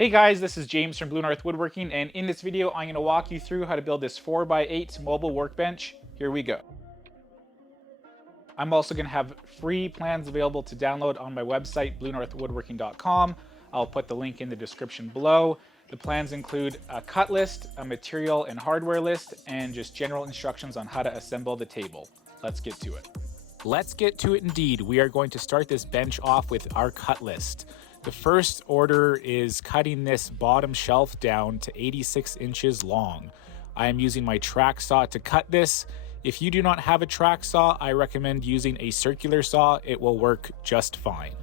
Hey guys, this is James from Blue North Woodworking, and in this video I'm going to walk you through how to build this 4x8 mobile workbench. Here we go. I'm also going to have free plans available to download on my website, bluenorthwoodworking.com. I'll put the link in the description below. The plans include a cut list, a material and hardware list, and just general instructions on how to assemble the table. Let's get to it. Let's get to it indeed. We are going to start this bench off with our cut list. The first order is cutting this bottom shelf down to 86 inches long. I am using my track saw to cut this. If you do not have a track saw, I recommend using a circular saw. It will work just fine.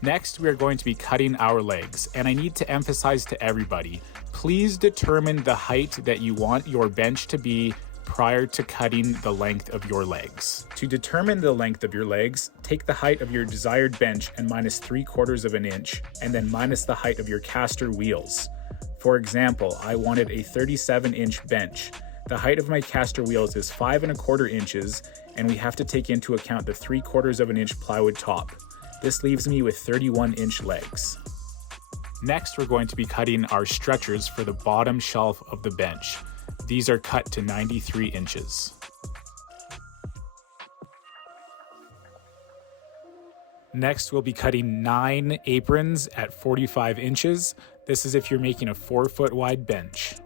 Next, we are going to be cutting our legs, and I need to emphasize to everybody, please determine the height that you want your bench to be prior to cutting the length of your legs. To determine the length of your legs, take the height of your desired bench and minus 3/4 of an inch, and then minus the height of your caster wheels. For example, I wanted a 37-inch bench. The height of my caster wheels is 5¼ inches, and we have to take into account the 3/4 of an inch plywood top. This leaves me with 31-inch legs. Next, we're going to be cutting our stretchers for the bottom shelf of the bench. These are cut to 93 inches. Next, we'll be cutting 9 aprons at 45 inches. This is if you're making a 4-foot wide bench.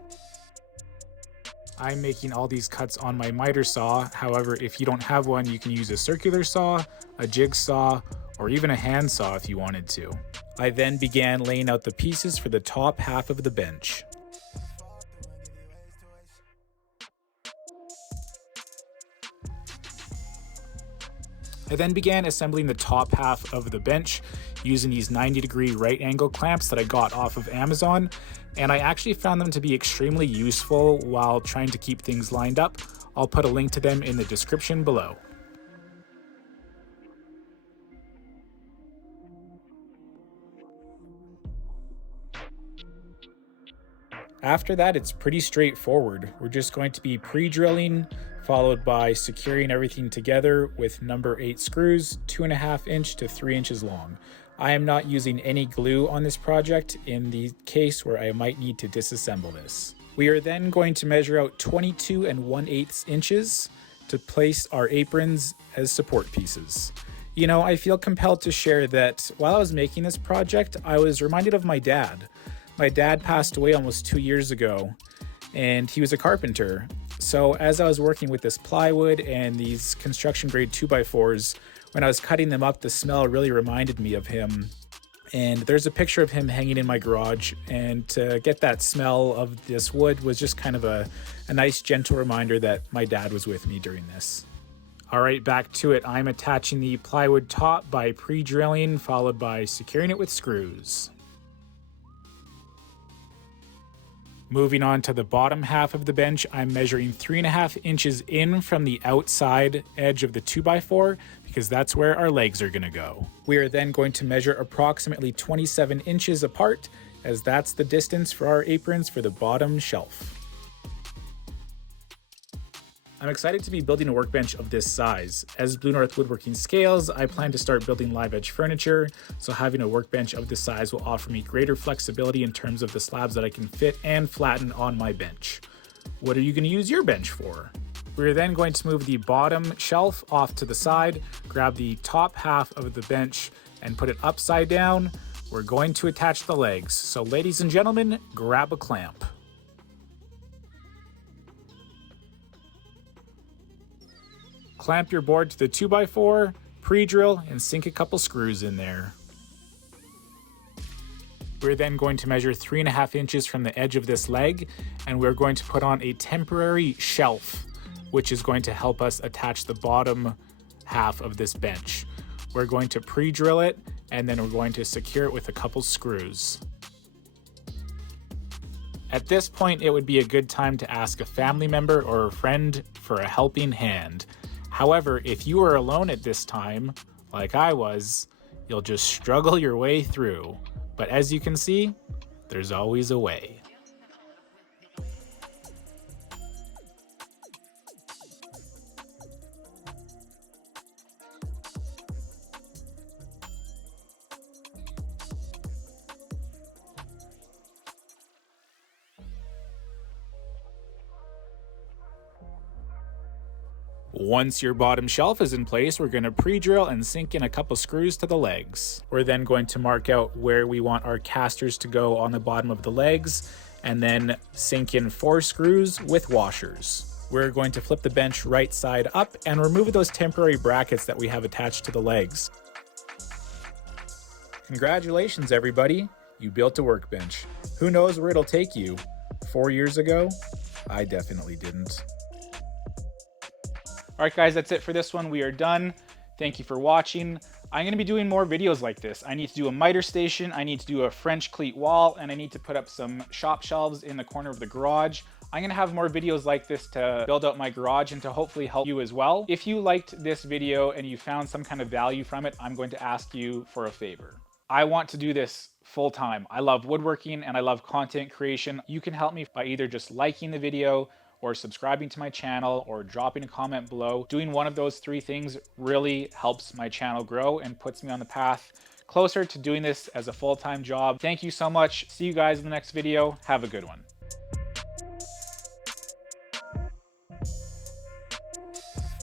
I'm making all these cuts on my miter saw. However, if you don't have one, you can use a circular saw, a jigsaw, or even a hand saw if you wanted to. I then began laying out the pieces for the top half of the bench. I then began assembling the top half of the bench using these 90-degree right angle clamps that I got off of Amazon, and I actually found them to be extremely useful while trying to keep things lined up. I'll put a link to them in the description below. After that, it's pretty straightforward. We're just going to be pre-drilling, followed by securing everything together with number 8 screws, 2.5 inch to 3 inches long. I am not using any glue on this project in the case where I might need to disassemble this. We are then going to measure out 22 1/8 inches to place our aprons as support pieces. You know, I feel compelled to share that while I was making this project, I was reminded of my dad. My dad passed away almost 2 years ago, and he was a carpenter. So as I was working with this plywood and these construction grade 2x4s, when I was cutting them up, the smell really reminded me of him. And there's a picture of him hanging in my garage, and to get that smell of this wood was just kind of a nice gentle reminder that my dad was with me during this. All right, back to it. I'm attaching the plywood top by pre-drilling, followed by securing it with screws. Moving on to the bottom half of the bench, I'm measuring 3.5 inches in from the outside edge of the 2x4 because that's where our legs are going to go. We are then going to measure approximately 27 inches apart, as that's the distance for our aprons for the bottom shelf. I'm excited to be building a workbench of this size. As Blue North Woodworking scales, I plan to start building live edge furniture, so having a workbench of this size will offer me greater flexibility in terms of the slabs that I can fit and flatten on my bench. What are you going to use your bench for? We're then going to move the bottom shelf off to the side, grab the top half of the bench and put it upside down. We're going to attach the legs. So ladies and gentlemen, grab a clamp. Clamp your board to the 2x4, pre-drill, and sink a couple screws in there. We're then going to measure 3.5 inches from the edge of this leg, and we're going to put on a temporary shelf, which is going to help us attach the bottom half of this bench. We're going to pre-drill it, and then we're going to secure it with a couple screws. At this point, it would be a good time to ask a family member or a friend for a helping hand. However, if you are alone at this time, like I was, you'll just struggle your way through. But as you can see, there's always a way. Once your bottom shelf is in place, we're going to pre-drill and sink in a couple screws to the legs. We're then going to mark out where we want our casters to go on the bottom of the legs, and then sink in 4 screws with washers. We're going to flip the bench right side up and remove those temporary brackets that we have attached to the legs. Congratulations, everybody. You built a workbench. Who knows where it'll take you? 4 years ago? I definitely didn't. All right, guys, that's it for this one. We are done. Thank you for watching. I'm going to be doing more videos like this. I need to do a miter station, I need to do a French cleat wall, and I need to put up some shop shelves in the corner of the garage. I'm going to have more videos like this to build out my garage and to hopefully help you as well. If you liked this video and you found some kind of value from it, I'm going to ask you for a favor. I want to do this full time. I love woodworking and I love content creation. You can help me by either just liking the video or subscribing to my channel or dropping a comment below. Doing one of those 3 things really helps my channel grow and puts me on the path closer to doing this as a full-time job. Thank you so much. See you guys in the next video. Have a good one.